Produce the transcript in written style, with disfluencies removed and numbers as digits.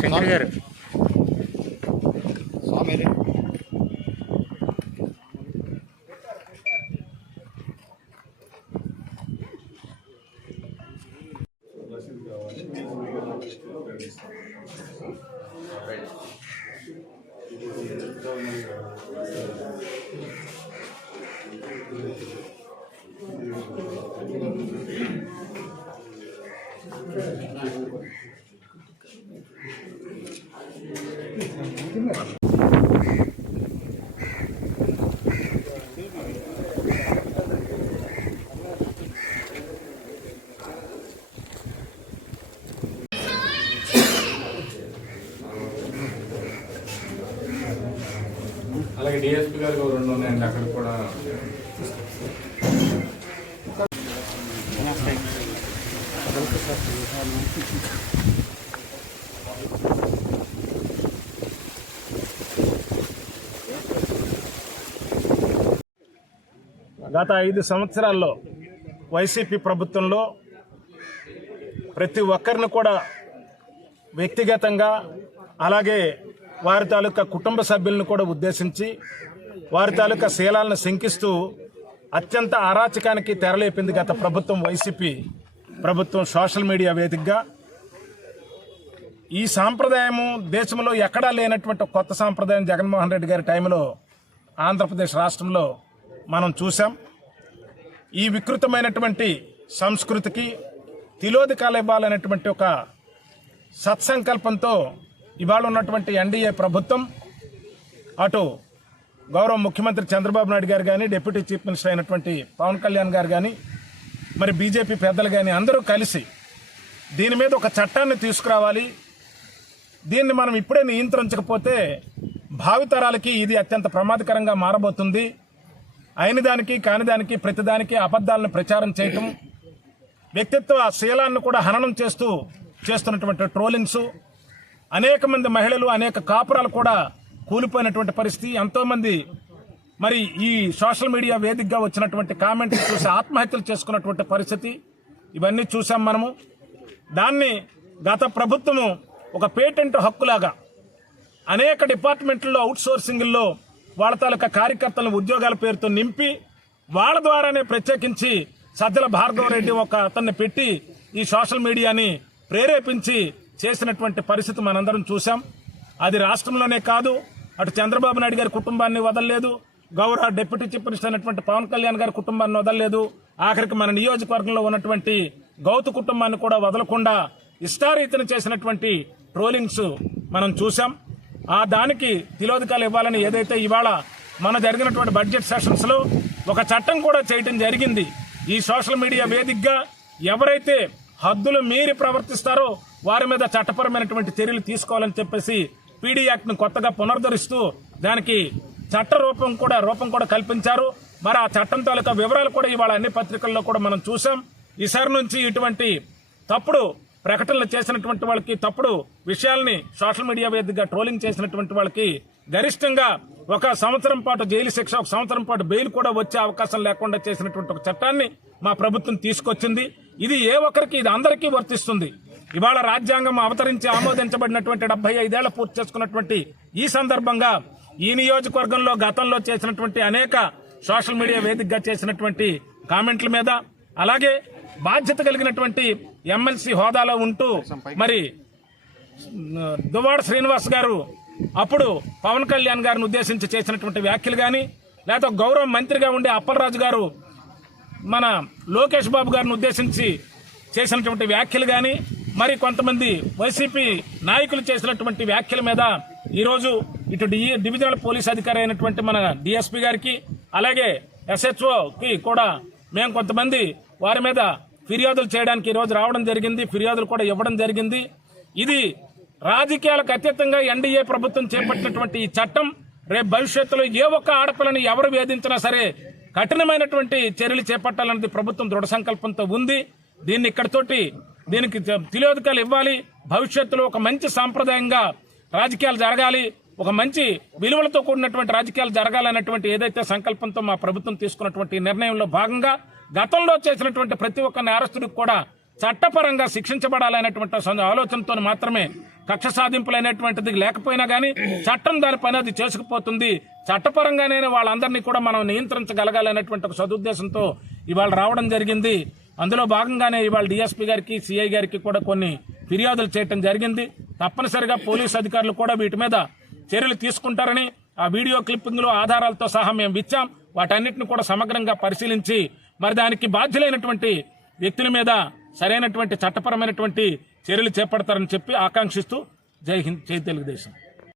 శంకర్ గారు స్వామి అలాగే డిఎస్పీ గారు రెండు ఉన్నాయండి, అక్కడ కూడా గత 5 సంవత్సరాల్లో వైసీపీ ప్రభుత్వంలో ప్రతి ఒక్కరిని కూడా వ్యక్తిగతంగా అలాగే వారి తాలూకా కుటుంబ సభ్యులను కూడా ఉద్దేశించి వారి తాలూకా శీలాలను శంకిస్తూ అత్యంత అరాచకానికి తెరలేపింది గత ప్రభుత్వం. వైసీపీ ప్రభుత్వం సోషల్ మీడియా వేదికగా ఈ సాంప్రదాయము దేశంలో ఎక్కడా లేనటువంటి కొత్త సాంప్రదాయం జగన్మోహన్ రెడ్డి గారి టైంలో ఆంధ్రప్రదేశ్ రాష్ట్రంలో మనం చూసాం. ఈ వికృతమైనటువంటి సంస్కృతికి తిలోదకాలు ఇవ్వాలనేటువంటి ఒక సత్సంకల్పంతో ఇవాళ ఉన్నటువంటి ఎన్డీఏ ప్రభుత్వం అటు గౌరవ ముఖ్యమంత్రి చంద్రబాబు నాయుడు గారు కానీ, డిప్యూటీ చీఫ్ మినిస్టర్ అయినటువంటి పవన్ కళ్యాణ్ గారు కానీ, మరి బీజేపీ పెద్దలు కానీ అందరూ కలిసి దీని మీద ఒక చట్టాన్ని తీసుకురావాలి. దీన్ని మనం ఇప్పుడే నియంత్రించకపోతే భావితరాలకి ఇది అత్యంత ప్రమాదకరంగా మారబోతుంది. అయిన దానికి కాని దానికి ప్రతిదానికి అబద్ధాలను ప్రచారం చేయటం, వ్యక్తిత్వ శీలాన్ని కూడా హననం చేస్తున్నటువంటి ట్రోలింగ్స్, అనేక మంది మహిళలు అనేక కాపురాలు కూడా కూలిపోయినటువంటి పరిస్థితి, ఎంతోమంది మరి ఈ సోషల్ మీడియా వేదికగా వచ్చినటువంటి కామెంట్లు చూసి ఆత్మహత్యలు చేసుకున్నటువంటి పరిస్థితి, ఇవన్నీ చూసాం మనము. దాన్ని గత ప్రభుత్వము ఒక పేటెంట్ హక్కులాగా అనేక డిపార్ట్మెంట్లలో అవుట్సోర్సింగ్ల్లో వాళ్ళ తాలూకా కార్యకర్తలను ఉద్యోగాల పేరుతో నింపి వాళ్ళ ద్వారానే ప్రత్యేకించి సజ్జల భార్గవ రెడ్డి ఒక అతన్ని పెట్టి ఈ సోషల్ మీడియాని ప్రేరేపించి చేసినటువంటి పరిస్థితి మనందరం చూసాం. అది రాష్ట్రంలోనే కాదు, అటు చంద్రబాబు నాయుడు గారి కుటుంబాన్ని వదలలేదు, గౌరవ డిప్యూటీ చీఫ్ మినిస్టర్ అయినటువంటి పవన్ కళ్యాణ్ గారి కుటుంబాన్ని వదలలేదు, ఆఖరికి మన నియోజకవర్గంలో ఉన్నటువంటి గౌతు కుటుంబాన్ని కూడా వదలకుండా ఇష్టారీతిన చేసినటువంటి ట్రోలింగ్స్ మనం చూసాం. ఆ దానికి తిలోదకాలు ఇవ్వాలని ఏదైతే ఇవాళ మన జరిగినటువంటి బడ్జెట్ సెషన్స్ లో ఒక చట్టం కూడా చేయటం జరిగింది. ఈ సోషల్ మీడియా వేదికగా ఎవరైతే హద్దులు మీరి ప్రవర్తిస్తారో వారి మీద చట్టపరమైనటువంటి చర్యలు తీసుకోవాలని చెప్పేసి పీడీ యాక్ట్ ను కొత్తగా పునరుద్ధరిస్తూ దానికి చట్ట రూపం కూడా కల్పించారు. మరి ఆ చట్టం తాలూకా వివరాలు కూడా ఇవాళ అన్ని పత్రికల్లో కూడా మనం చూసాం. ఈసారి నుంచి ఇటువంటి తప్పుడు ప్రకటనలు చేసినటువంటి వాళ్ళకి, తప్పుడు విషయాల్ని సోషల్ మీడియా వేదికగా ట్రోలింగ్ చేసినటువంటి వాళ్ళకి గరిష్టంగా 1 సంవత్సరం పాటు జైలు శిక్ష, 1 సంవత్సరం పాటు బెయిల్ కూడా వచ్చే అవకాశం లేకుండా చేసినటువంటి ఒక చట్టాన్ని మా ప్రభుత్వం తీసుకొచ్చింది. ఇది ఏ ఒక్కరికి, ఇది అందరికీ వర్తిస్తుంది. ఇవాళ రాజ్యాంగం అవతరించి ఆమోదించబడినటువంటి 75 ఏళ్ల పూర్తి చేసుకున్నటువంటి ఈ సందర్భంగా ఈ నియోజకవర్గంలో గతంలో చేసినటువంటి అనేక సోషల్ మీడియా వేదికగా చేసినటువంటి కామెంట్ల మీద, అలాగే బాధ్యత కలిగినటువంటి ఎమ్మెల్సీ హోదాలో ఉంటూ మరి దువ్వాడ శ్రీనివాస్ గారు అప్పుడు పవన్ కళ్యాణ్ గారిని ఉద్దేశించి చేసినటువంటి వ్యాఖ్యలు కానీ, లేదా గౌరవ మంత్రిగా ఉండే అప్పలరాజు గారు మన లోకేష్ బాబు గారిని ఉద్దేశించి చేసినటువంటి వ్యాఖ్యలు కానీ, మరి కొంతమంది వైసీపీ నాయకులు చేసినటువంటి వ్యాఖ్యల మీద ఈరోజు ఇటు డివిజనల్ పోలీస్ అధికారి అయినటువంటి మన డిఎస్పీ గారికి, అలాగే ఎస్హెచ్ఓకి కూడా మేము కొంతమంది వారి మీద ఫిర్యాదులు చేయడానికి ఈరోజు రావడం జరిగింది, ఫిర్యాదులు కూడా ఇవ్వడం జరిగింది. ఇది రాజకీయాలకు అతీతంగా ఎన్డీఏ ప్రభుత్వం చేపట్టినటువంటి ఈ చట్టం రేపు భవిష్యత్తులో ఏ ఒక్క ఆడపిల్లని ఎవరు వేధించినా సరే కఠినమైనటువంటి చర్యలు చేపట్టాలన్నది ప్రభుత్వం దృఢ సంకల్పంతో ఉంది. దీన్ని ఇక్కడితోటి దీనికి తిలోదకాలు ఇవ్వాలి. భవిష్యత్తులో ఒక మంచి సాంప్రదాయంగా రాజకీయాలు జరగాలి. ఒక మంచి విలువలతో కూడినటువంటి రాజకీయాలు జరగాలన్నటువంటి ఏదైతే సంకల్పంతో మా ప్రభుత్వం తీసుకున్నటువంటి నిర్ణయంలో భాగంగా గతంలో చేసినటువంటి ప్రతి ఒక్క నేరస్తుడికి కూడా చట్టపరంగా శిక్షించబడాలనేటువంటి ఆలోచనతో మాత్రమే కక్ష సాధింపులైనటువంటిది లేకపోయినా కానీ చట్టం దాని పని అది చేసుకుపోతుంది. చట్టపరంగానే వాళ్ళందరినీ కూడా మనం నియంత్రించగలగాలనేటువంటి ఒక సదుద్దేశంతో ఇవాళ రావడం జరిగింది. అందులో భాగంగానే ఇవాళ డిఎస్పీ గారికి సిఐ గారికి కూడా కొన్ని ఫిర్యాదులు చేయడం జరిగింది. తప్పనిసరిగా పోలీసు అధికారులు కూడా వీటి మీద చర్యలు తీసుకుంటారని ఆ వీడియో క్లిప్పింగ్లు ఆధారాలతో సహా మేము ఇచ్చాం. వాటన్నిటిని కూడా సమగ్రంగా పరిశీలించి మరి దానికి బాధ్యులైనటువంటి వ్యక్తుల మీద సరైనటువంటి చట్టపరమైనటువంటి చర్యలు చేపడతారని చెప్పి ఆకాంక్షిస్తూ జై హింద్, జై తెలుగుదేశం.